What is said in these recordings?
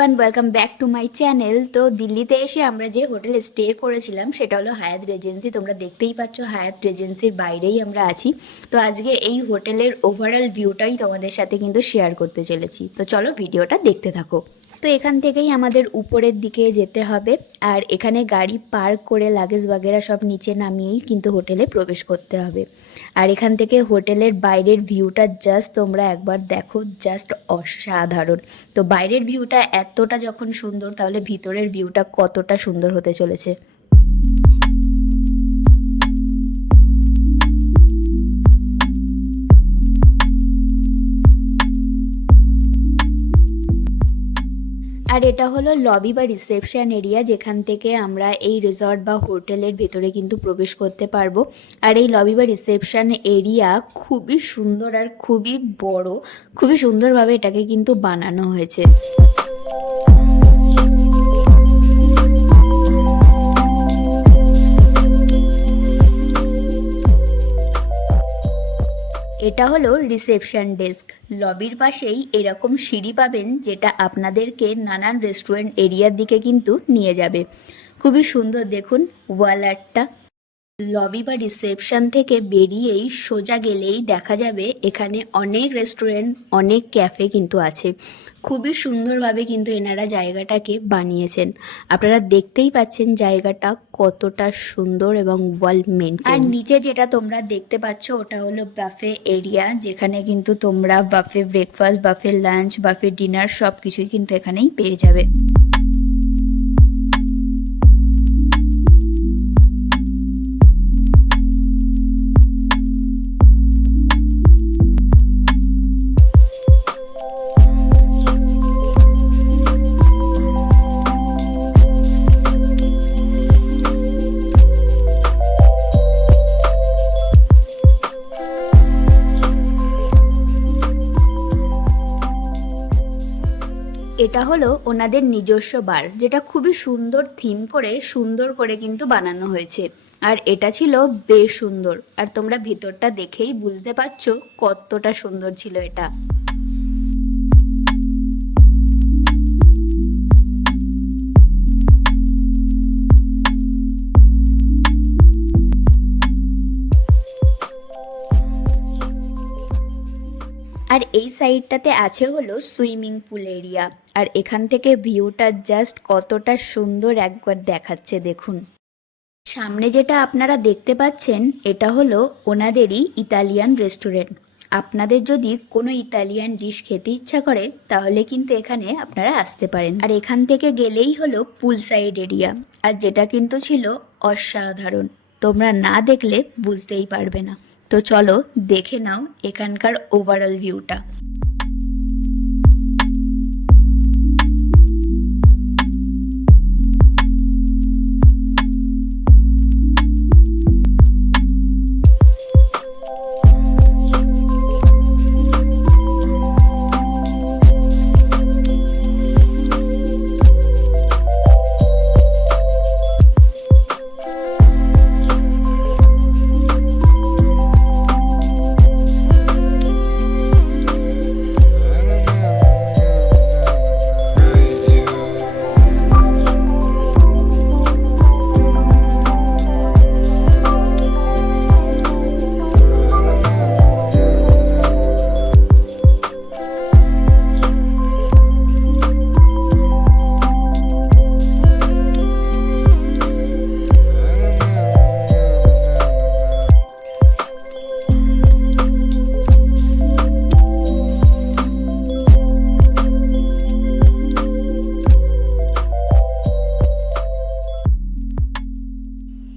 Everyone, welcome back to my channel. তো দিল্লিতে এসে আমরা যে হোটেলে স্টে করেছিলাম সেটা হলো হায়াত রেজেন্সি। তোমরা দেখতেই পাচ্ছ হায়াত রেজেন্সির বাইরেই আমরা আছি। তো আজকে এই হোটেলের ওভারঅল ভিউটাই তোমাদের সাথে কিন্তু শেয়ার করতে চলেছি। তো চলো ভিডিওটা দেখতে থাকো। তো এখান থেকেই আমাদের উপরের দিকে যেতে হবে, আর এখানে গাড়ি পার্ক করে লাগেজ বাগেরা সব নিচে নামিয়েই কিন্তু হোটেলে প্রবেশ করতে হবে। আর এখান থেকে হোটেলের বাইরের ভিউটা জাস্ট তোমরা একবার দেখো, জাস্ট অসাধারণ। তো বাইরের ভিউটা এতটা যখন সুন্দর, তাহলে ভিতরের ভিউটা কতটা সুন্দর হতে চলেছে। আর এটা হলো লবি বা রিসেপশন এরিয়া, যেখান থেকে আমরা এই রিসর্ট বা হোটেলের ভেতরে কিন্তু প্রবেশ করতে পারবো। আর এই লবি বা রিসেপশন এরিয়া খুবই সুন্দর আর খুবই বড়, খুবই সুন্দরভাবে এটাকে কিন্তু বানানো হয়েছে। এটা হলো রিসেপশন ডেস্ক। লবির পাশেই এরকম সিঁড়ি পাবেন, যেটা আপনাদেরকে নানান রেস্টুরেন্ট এরিয়ার দিকে কিন্তু নিয়ে যাবে। খুবই সুন্দর, দেখুন ওয়াল আর্টটা। লবি বা রিসেপশন থেকে বেরিয়েই সোজা গেলেই দেখা যাবে এখানে অনেক রেস্টুরেন্ট, অনেক ক্যাফে কিন্তু আছে। খুবই সুন্দরভাবে কিন্তু এনারা জায়গাটাকে বানিয়েছেন। আপনারা দেখতেই পাচ্ছেন জায়গাটা কতটা সুন্দর এবং ওয়েল মেইনটেইন। আর নিচে যেটা তোমরা দেখতে পাচ্ছ ওটা হলো বাফে এরিয়া, যেখানে কিন্তু তোমরা বাফে ব্রেকফাস্ট, বাফে লাঞ্চ, বাফে ডিনার সব কিছুই কিন্তু এখানেই পেয়ে যাবে। এটা হলো ওনাদের নিজস্ব বার, যেটা খুবই সুন্দর থিম করে সুন্দর করে কিন্তু বানানো হয়েছে। আর এটা ছিল বেশ সুন্দর, আর তোমরা ভিতরটা দেখেই বুঝতে পারছো কতটা সুন্দর ছিল এটা। আর এই সাইডটাতে আছে হলো সুইমিং পুল এরিয়া। আর এখান থেকে ভিউটা জাস্ট কতটা সুন্দর একবার দেখাচ্ছে, দেখুন। সামনে যেটা আপনারা দেখতে পাচ্ছেন এটা হলো ওনাদেরই ইতালিয়ান রেস্টুরেন্ট। আপনাদের যদি কোনো ইতালিয়ান ডিশ খেতে ইচ্ছা করে তাহলে কিন্তু এখানে আপনারা আসতে পারেন। আর এখান থেকে গেলেই হলো পুল সাইড এরিয়া, আর যেটা কিন্তু ছিল অসাধারণ। তোমরা না দেখলে বুঝতেই পারবে না। তো চলো দেখে নাও এখানকার ওভারঅল ভিউটা।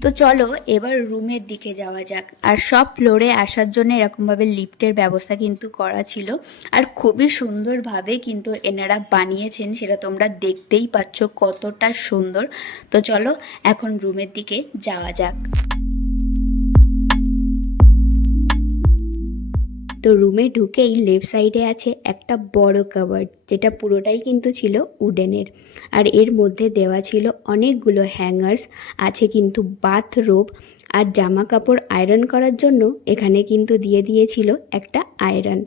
তো চলো এবার রুমের দিকে যাওয়া যাক। আর সব ফ্লোরে আসার জন্য এরকমভাবে লিফটের ব্যবস্থা কিন্তু করা ছিল, আর খুবই সুন্দরভাবে কিন্তু এনারা বানিয়েছেন, সেটা তোমরা দেখতেই পাচ্ছ কতটা সুন্দর। তো চলো এখন রুমের দিকে যাওয়া যাক। তো রুমে ঢুকেই লেফট সাইডে আছে একটা বড় কাবার্ড, যেটা পুরোটাই কিন্তু ছিল উডেনের। আর এর মধ্যে দেওয়া ছিল অনেকগুলো হ্যাঙ্গার্স, আছে কিন্তু বাথরোব, আর জামা কাপড় আয়রন করার জন্য এখানে কিন্তু দিয়ে দিয়েছিল একটা আয়রন।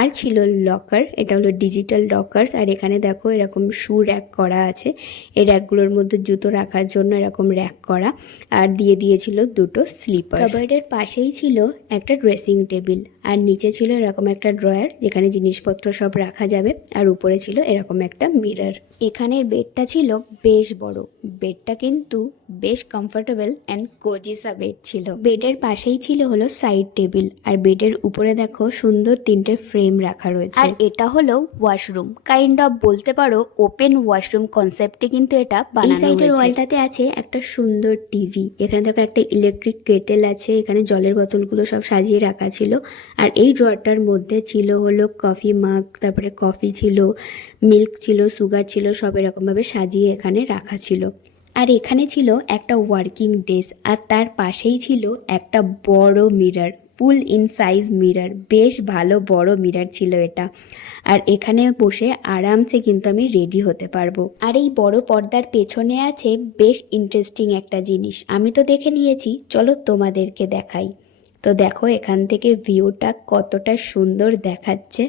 আর ছিল লকার, এটা হলো ডিজিটাল লকার্স। আর এখানে দেখো এরকম শু র্যাক করা আছে, এই র্যাকগুলোর মধ্যে জুতো রাখার জন্য এরকম র্যাক করা। আর দিয়ে দিয়েছিল দুটো স্লিপার। কাবার্ডের পাশেই ছিল একটা ড্রেসিং টেবিল, আর নিচে ছিল এরকম একটা ড্রয়ার যেখানে জিনিসপত্র সব রাখা যাবে, আর উপরে ছিল এরকম একটা মিরর। এখানের বেডটা ছিল বেশ বড়, বেডটা কিন্তু বেশ কমফোর্টেবল অ্যান্ড কোজিসা বেড ছিল। বেডের পাশেই ছিল হলো সাইড টেবিল, আর বেডের উপরে দেখো সুন্দর 3টে ফ্রেম রাখা রয়েছে। আর এটা হলো ওয়াশরুম, কাইন্ড অফ বলতে পারো ওপেন ওয়াশরুম কনসেপ্টে কিন্তু এটা বানানো হয়েছে। এই সাইডের ওয়ালটাতে আছে একটা সুন্দর টিভি, এখানে দেখো একটা ইলেকট্রিক কেটেল আছে, এখানে জলের বোতলগুলো সব সাজিয়ে রাখা ছিল। আর এই ড্রয়ারটার মধ্যে ছিল হলো কফি মাগ, তারপরে কফি ছিল, মিল্ক ছিল, সুগার ছিল, সব এরকমভাবে সাজিয়ে এখানে রাখা ছিল। আর এখানে ছিল একটা ওয়ার্কিং ডেস্ক, আর তার পাশেই ছিল একটা বড় mirror, full in size mirror, বেশ ভালো বড় মিরর ছিল এটা। আর এখানে বসে আরামসে কিন্তু আমি রেডি হতে পারবো। আর এই বড় পর্দার পেছনে আছে বেশ ইন্টারেস্টিং একটা জিনিস, আমি তো দেখে নিয়েছি, চলো তোমাদেরকে দেখাই। তো দেখো এখান থেকে ভিউটা কতটা সুন্দর দেখাচ্ছে।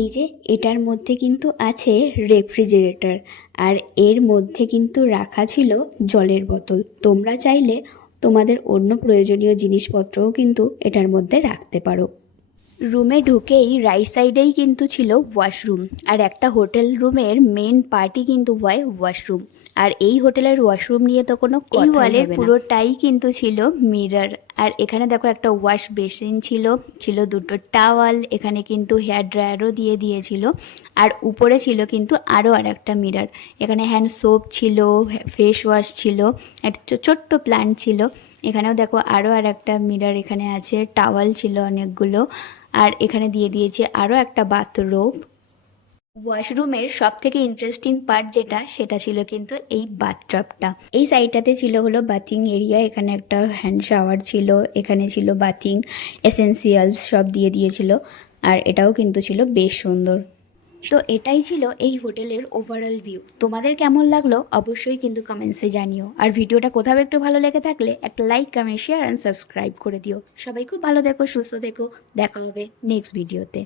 এই যে এটার মধ্যে কিন্তু আছে রেফ্রিজারেটর, আর এর মধ্যে কিন্তু রাখা ছিল জলের বোতল। তোমরা চাইলে তোমাদের অন্য প্রয়োজনীয় জিনিসপত্রও কিন্তু এটার মধ্যে রাখতে পারো। রুমে ঢুকেই রাইট সাইডেই কিন্তু ছিল ওয়াশরুম, আর একটা হোটেল রুমের মেন পার্টি কিন্তু হয় ওয়াশরুম। আর এই হোটেলের ওয়াশরুম নিয়ে তো কোনো কথাই হবে না। ওয়ালের পুরোটাই কিন্তু ছিল মিরর। আর এখানে দেখো একটা ওয়াশ বেসিন ছিল দুটো টাওয়াল, এখানে কিন্তু হেয়ার ড্রায়ারও দিয়ে দিয়েছিল। আর উপরে ছিল কিন্তু আরও আর একটা মিরর, এখানে হ্যান্ড সোপ ছিল, ফেস ওয়াশ ছিল, একটা ছোট্ট প্ল্যান্ট ছিল। এখানেও দেখো আরও আর একটা মিরর এখানে আছে, টাওয়াল ছিল অনেকগুলো। আর এখানে দিয়ে দিয়েছে আরও একটা বাথরোব। ওয়াশরুমের সব থেকে ইন্টারেস্টিং পার্ট যেটা, সেটা ছিল কিন্তু এই বাথটাবটা। এই সাইডটাতে ছিল হলো বাথিং এরিয়া, এখানে একটা হ্যান্ড শাওয়ার ছিল, এখানে ছিল বাথিং এসেন্সিয়ালস সব দিয়ে দিয়েছিল। আর এটাও কিন্তু ছিল বেশ সুন্দর। তো এটাই ছিল এই হোটেলের ওভারঅল ভিউ। তোমাদের কেমন লাগলো অবশ্যই কিন্তু কমেন্টসে জানিও। আর ভিডিওটা কোথাও একটু ভালো লেগে থাকলে একটা like, comment, share and subscribe করে দিও। সবাই খুব ভালো থেকো, সুস্থ থেকো, দেখা হবে নেক্সট ভিডিওতে।